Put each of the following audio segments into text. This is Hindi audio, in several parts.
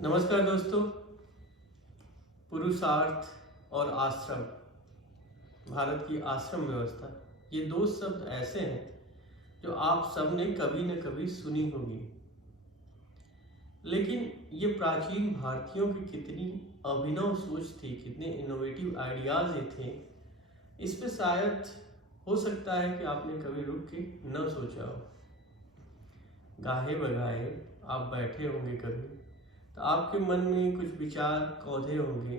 नमस्कार दोस्तों। पुरुषार्थ और आश्रम, भारत की आश्रम व्यवस्था, ये दो शब्द ऐसे हैं जो आप सबने कभी न कभी सुनी होगी। लेकिन ये प्राचीन भारतीयों की कितनी अभिनव सोच थी, कितने इनोवेटिव आइडियाज ये थे, इस पे शायद हो सकता है कि आपने कभी रुक के न सोचा हो। गाहे बगाए आप बैठे होंगे कभी, तो आपके मन में कुछ विचार कौधे होंगे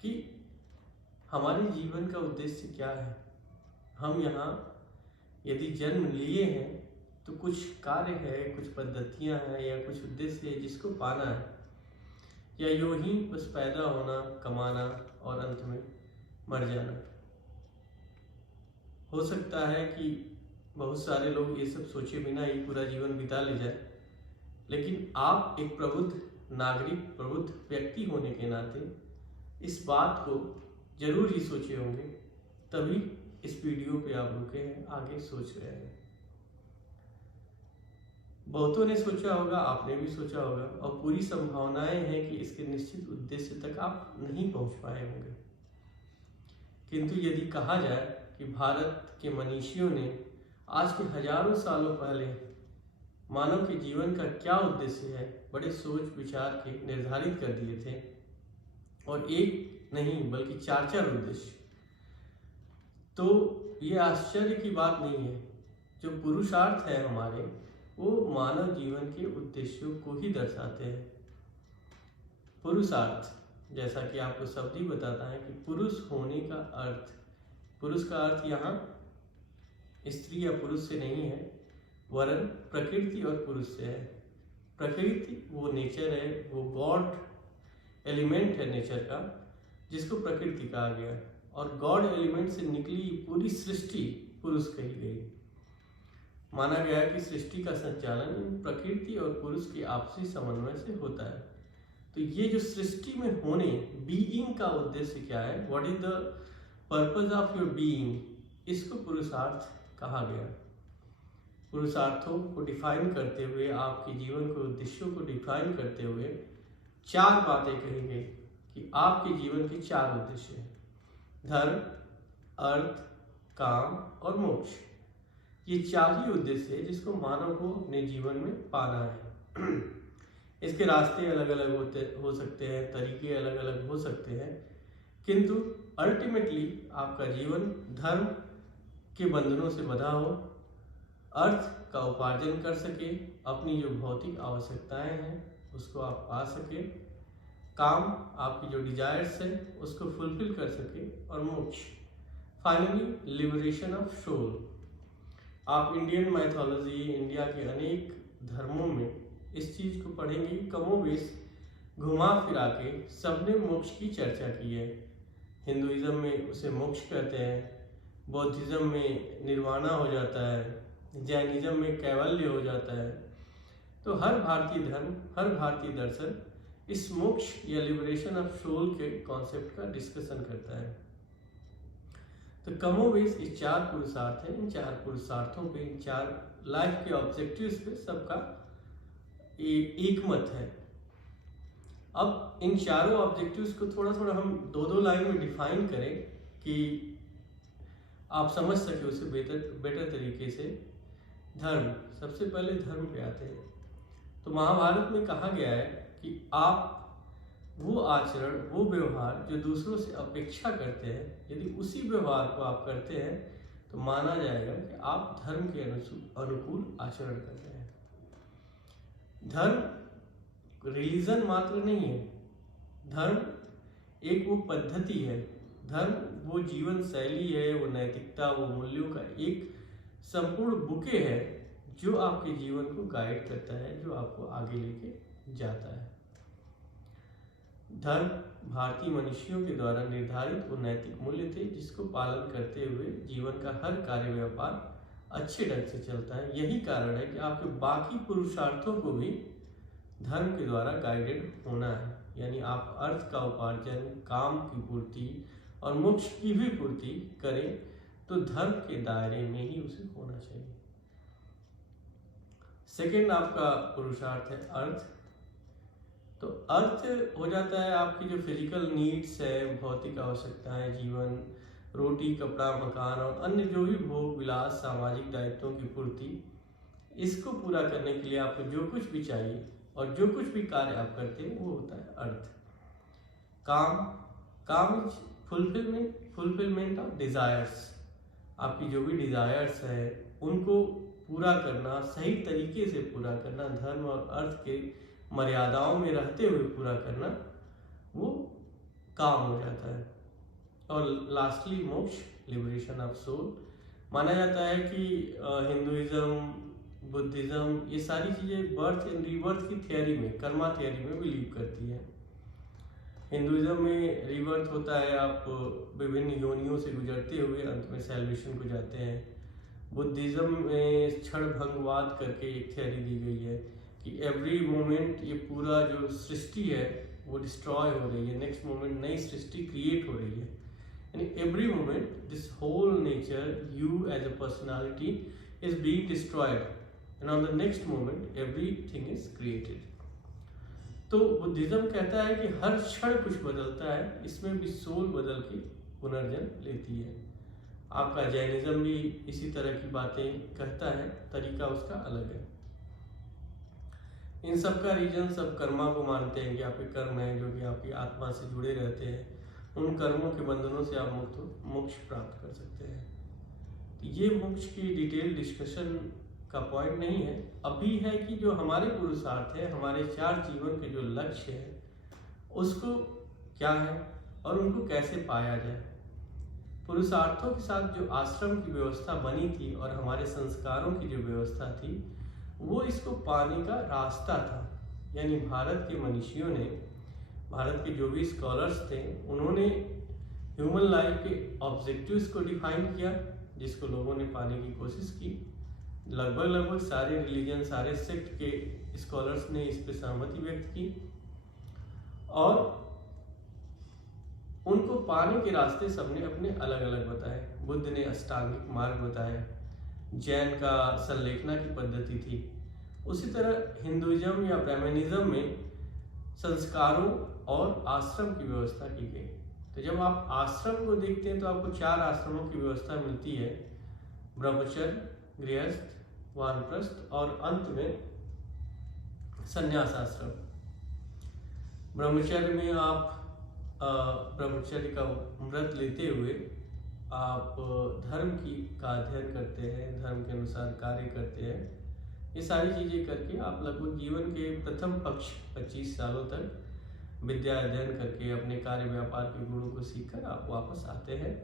कि हमारे जीवन का उद्देश्य क्या है। हम यहाँ यदि जन्म लिए हैं तो कुछ कार्य है, कुछ पद्धतियाँ हैं या कुछ उद्देश्य है जिसको पाना है, या यूं ही बस पैदा होना, कमाना और अंत में मर जाना। हो सकता है कि बहुत सारे लोग ये सब सोचे बिना ही पूरा जीवन बिता ले जाए, लेकिन आप एक प्रबुद्ध नागरिक, प्रबुद्ध व्यक्ति होने के नाते इस बात को जरूर ही सोचे होंगे, तभी इस वीडियो पे आप रुके हैं, आगे सोच रहे हैं। बहुतों ने सोचा होगा, आपने भी सोचा होगा, और पूरी संभावनाएं हैं कि इसके निश्चित उद्देश्य तक आप नहीं पहुंच पाए होंगे। किंतु यदि कहा जाए कि भारत के मनीषियों ने आज के हजारों सालों पहले मानव के जीवन का क्या उद्देश्य है, बड़े सोच विचार के निर्धारित कर दिए थे, और एक नहीं बल्कि चार चार उद्देश्य। तो ये आश्चर्य की बात नहीं है। जो पुरुषार्थ है हमारे, वो मानव जीवन के उद्देश्यों को ही दर्शाते हैं। पुरुषार्थ, जैसा कि आपको शब्द ही बताता है कि पुरुष होने का अर्थ, पुरुष का अर्थ यहाँ स्त्री या पुरुष से नहीं है, वरन प्रकृति और पुरुष से है। प्रकृति वो नेचर है, वो गॉड एलिमेंट है नेचर का, जिसको प्रकृति कहा गया, और गॉड एलिमेंट से निकली पूरी सृष्टि पुरुष कही गई। माना गया कि सृष्टि का संचालन प्रकृति और पुरुष के आपसी समन्वय से होता है। तो ये जो सृष्टि में होने, बीइंग का उद्देश्य क्या है, what is the purpose of your being, इसको पुरुषार्थ कहा गया। पुरुषार्थों को डिफाइन करते हुए, आपके जीवन के उद्देश्यों को डिफाइन करते हुए चार बातें कही गई कि आपके जीवन के चार उद्देश्य हैं: धर्म, अर्थ, काम और मोक्ष। ये चार ही उद्देश्य है जिसको मानव को अपने जीवन में पाना है। इसके रास्ते अलग अलग हो सकते हैं, तरीके अलग अलग हो सकते हैं, किंतु अल्टीमेटली आपका जीवन धर्म के बंधनों से बंधा हो, अर्थ का उपार्जन कर सके, अपनी जो भौतिक आवश्यकताएं हैं उसको आप पा सके, काम आपकी जो डिजायर्स है उसको फुलफिल कर सके, और मोक्ष फाइनली लिबरेशन ऑफ सोल। आप इंडियन माइथोलॉजी, इंडिया के अनेक धर्मों में इस चीज को पढ़ेंगे, कमोबेश घुमा फिरा के सबने मोक्ष की चर्चा की है। हिंदुइज्म में उसे मोक्ष कहते हैं, बौद्धिज्म में निर्वाणा हो जाता है, जैनिज्म में कैवल्य हो जाता है। तो हर भारतीय धर्म, हर भारतीय दर्शन इस मोक्ष या लिबरेशन ऑफ सोल के कॉन्सेप्ट का डिस्कशन करता है। तो कमोबेश ये चार पुरुषार्थ हैं, इन चार पुरुषार्थों पे, इन चार लाइफ के ऑब्जेक्टिव्स पे सबका एक मत है। अब इन चारों ऑब्जेक्टिव्स को थोड़ा थोड़ा हम दो दो लाइन में डिफाइन करें कि आप समझ सके उसे बेटर तरीके से। धर्म, सबसे पहले धर्म पे आते हैं। तो महाभारत में कहा गया है कि आप वो आचरण, वो व्यवहार जो दूसरों से अपेक्षा करते हैं, यदि उसी व्यवहार को आप करते हैं तो माना जाएगा कि आप धर्म के अनुकूल आचरण कर रहे हैं। धर्म रिलीजन मात्र नहीं है, धर्म एक वो पद्धति है, धर्म वो जीवन शैली है, वो नैतिकता, वो मूल्यों का एक संपूर्ण बुके है जो आपके जीवन को गाइड करता है, जो आपको आगे लेके जाता है। धर्म भारतीय मनुष्यों के द्वारा निर्धारित वो नैतिक मूल्य थे जिसको पालन करते हुए जीवन का हर कार्य व्यापार अच्छे ढंग से चलता है। यही कारण है कि आपके बाकी पुरुषार्थों को भी धर्म के द्वारा गाइडेड होना है। यानी आप अर्थ का उपार्जन, काम की पूर्ति और मोक्ष की भी पूर्ति करें तो धर्म के दायरे में ही उसे होना चाहिए। सेकेंड आपका पुरुषार्थ है अर्थ। तो अर्थ हो जाता है आपकी जो फिजिकल नीड्स है, भौतिक आवश्यकताएं, जीवन, रोटी, कपड़ा, मकान और अन्य जो भी भोग विलास, सामाजिक दायित्वों की पूर्ति। इसको पूरा करने के लिए आपको जो कुछ भी चाहिए और जो कुछ भी कार्य आप करते हैं वो होता है अर्थ। काम, काम इज फुलफिलमेंट ऑफ डिजायर्स। आपकी जो भी डिजायर्स है उनको पूरा करना, सही तरीके से पूरा करना, धर्म और अर्थ के मर्यादाओं में रहते हुए पूरा करना, वो काम हो जाता है। और लास्टली मोक्ष, लिबरेशन ऑफ सोल। माना जाता है कि हिंदुइज्म, बुद्धिज्म, ये सारी चीज़ें बर्थ एंड रीबर्थ की थियोरी में, कर्मा थियोरी में बिलीव करती है। हिंदुइज्म में रीबर्थ होता है, आप विभिन्न योनियों से गुजरते हुए अंत में सैल्वेशन को जाते हैं। बुद्धिज्म में क्षण भंगवाद करके एक थियोरी दी गई है कि एवरी मोमेंट ये पूरा जो सृष्टि है वो डिस्ट्रॉय हो रही है, नेक्स्ट मोमेंट नई सृष्टि क्रिएट हो रही है। यानी every moment this whole nature, you as a personality, is being destroyed and on the next moment everything is created. तो बुद्धिज्म कहता है कि हर क्षण कुछ बदलता है, इसमें भी सोल बदल के पुनर्जन्म लेती है। आपका जैनिज्म भी इसी तरह की बातें कहता है, तरीका उसका अलग है। इन सब का रीजन सब कर्मा को मानते हैं कि आपके कर्म हैं जो कि आपकी आत्मा से जुड़े रहते हैं, उन कर्मों के बंधनों से आप मोक्ष प्राप्त कर सकते हैं। तो ये मोक्ष की डिटेल डिस्कशन का पॉइंट नहीं है, अभी है कि जो हमारे पुरुषार्थ है, हमारे 4 जीवन के जो लक्ष्य है उसको क्या है और उनको कैसे पाया जाए। पुरुषार्थों के साथ जो आश्रम की व्यवस्था बनी थी और हमारे संस्कारों की जो व्यवस्था थी, वो इसको पाने का रास्ता था। यानी भारत के मनीषियों ने, भारत के जो भी स्कॉलर्स थे, उन्होंने ह्यूमन लाइफ के ऑब्जेक्टिव्स को डिफाइन किया, जिसको लोगों ने पाने की कोशिश की। लगभग सारे रिलीजन, सारे सेक्ट के स्कॉलर्स ने इस पे सहमति व्यक्त की और उनको पाने के रास्ते सबने अपने अलग अलग बताए। बुद्ध ने अष्टांगिक मार्ग बताया, जैन का संलेखना की पद्धति थी। उसी तरह हिंदुइज्म या ब्राह्मणिज्म में संस्कारों और आश्रम की व्यवस्था की गई। तो जब आप आश्रम को देखते हैं तो आपको 4 आश्रमों की व्यवस्था मिलती है, ब्रह्मचर्य, गृहस्थ, वानप्रस्थ और अंत में संन्यास आश्रम। ब्रह्मचर्य में आप ब्रह्मचर्य का व्रत लेते हुए आप धर्म का अध्ययन करते हैं, धर्म के अनुसार कार्य करते हैं। ये सारी चीज़ें करके आप लगभग जीवन के प्रथम पक्ष 25 सालों तक विद्या अध्ययन करके अपने कार्य व्यापार के गुणों को सीखकर आप वापस आते हैं।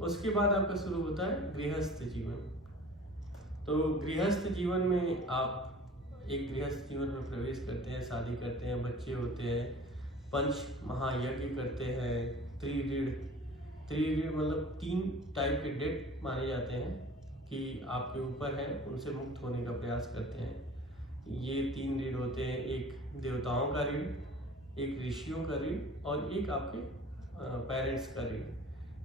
उसके बाद आपका शुरू होता है गृहस्थ जीवन। तो गृहस्थ जीवन में आप एक गृहस्थ जीवन में प्रवेश करते हैं, शादी करते हैं, बच्चे होते हैं, पंच महायज्ञ करते हैं, त्रिऋण मतलब 3 टाइप के डेट माने जाते हैं कि आपके ऊपर है, उनसे मुक्त होने का प्रयास करते हैं। ये 3 ऋण होते हैं, एक देवताओं का ऋण, एक ऋषियों का ऋण और एक आपके पेरेंट्स का ऋण।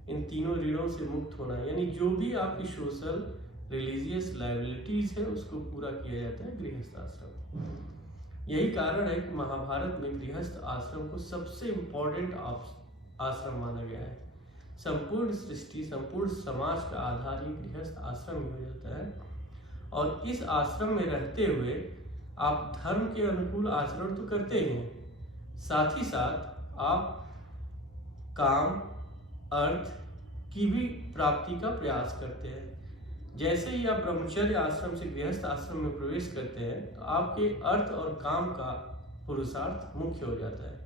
इन तीनों ऋणों से मुक्त होना, यानी जो भी आपकी सोशल रिलीजियस लायबिलिटीज है उसको पूरा किया जाता है गृहस्थ आश्रम। यही कारण है कि महाभारत में गृहस्थ आश्रम को सबसे इम्पोर्टेंट आश्रम माना गया है। संपूर्ण सृष्टि, संपूर्ण समाज का आधार ही गृहस्थ आश्रम ही हो जाता है। और इस आश्रम में रहते हुए आप धर्म के अनुकूल आचरण तो करते ही हैं, साथ ही साथ आप काम, अर्थ की भी प्राप्ति का प्रयास करते हैं। जैसे ही आप ब्रह्मचर्य आश्रम से गृहस्थ आश्रम में प्रवेश करते हैं तो आपके अर्थ और काम का पुरुषार्थ मुख्य हो जाता है।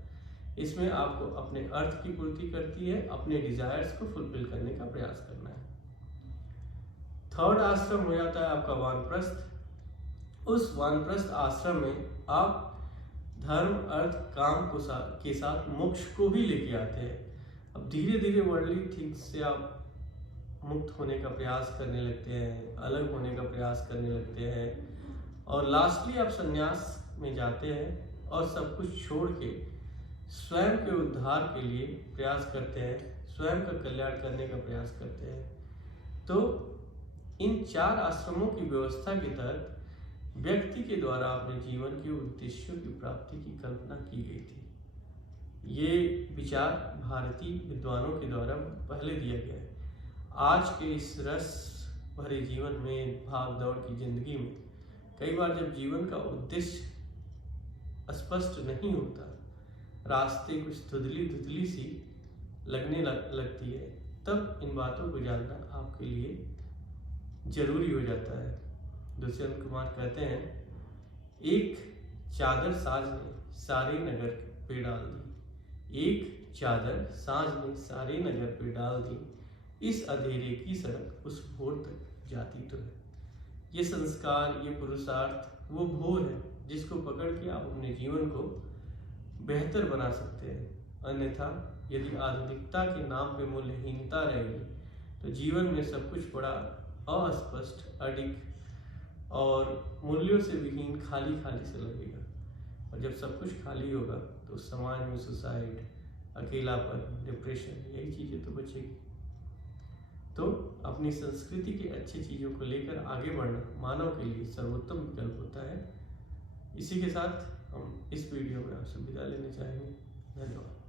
इसमें आपको अपने अर्थ की पूर्ति करती है, अपने डिजायर्स को फुलफिल करने का प्रयास करना है। 3rd आश्रम हो जाता है आपका वानप्रस्थ। उस वानप्रस्थ आश्रम में आप धर्म, अर्थ, काम के साथ मोक्ष को भी लेके आते हैं। अब धीरे धीरे वर्ल्डली थिंग्स से आप मुक्त होने का प्रयास करने लगते हैं, अलग होने का प्रयास करने लगते हैं और लास्टली आप संन्यास में जाते हैं और सब कुछ छोड़ के स्वयं के उद्धार के लिए प्रयास करते हैं, स्वयं का कल्याण करने का प्रयास करते हैं। तो इन 4 आश्रमों की व्यवस्था के तहत व्यक्ति के द्वारा अपने जीवन के उद्देश्यों की प्राप्ति की कल्पना की गई थी। ये विचार भारतीय विद्वानों के द्वारा पहले दिया गया है। आज के इस रस भरे जीवन में, भाग दौड़ की जिंदगी में, कई बार जब जीवन का उद्देश्य स्पष्ट नहीं होता, रास्ते कुछ धुंधली धुंधली सी लगने लगती है, तब इन बातों को जानना आपके लिए जरूरी हो जाता है। दुष्यंत कुमार कहते हैं, एक चादर साज ने सारे नगर पे डाल दी, एक चादर साज ने सारे नगर पे डाल दी, इस अंधेरे की सड़क उस भोर तक जाती तो है। ये संस्कार, ये पुरुषार्थ वो भोर है जिसको पकड़ के आप अपने जीवन को बेहतर बना सकते हैं। अन्यथा यदि आधुनिकता के नाम पे मूल्यहीनता रहेगी तो जीवन में सब कुछ बड़ा अस्पष्ट, अडिग और मूल्यों से विहीन, खाली खाली से लगेगा। और जब सब कुछ खाली होगा तो समाज में सुसाइड, अकेलापन, डिप्रेशन, यही चीज़ें तो बचेगी। तो अपनी संस्कृति की अच्छी चीज़ों को लेकर आगे बढ़ना मानव के लिए सर्वोत्तम विकल्प होता है। इसी के साथ हम इस वीडियो में आपसे विदा लेना चाहेंगे। धन्यवाद।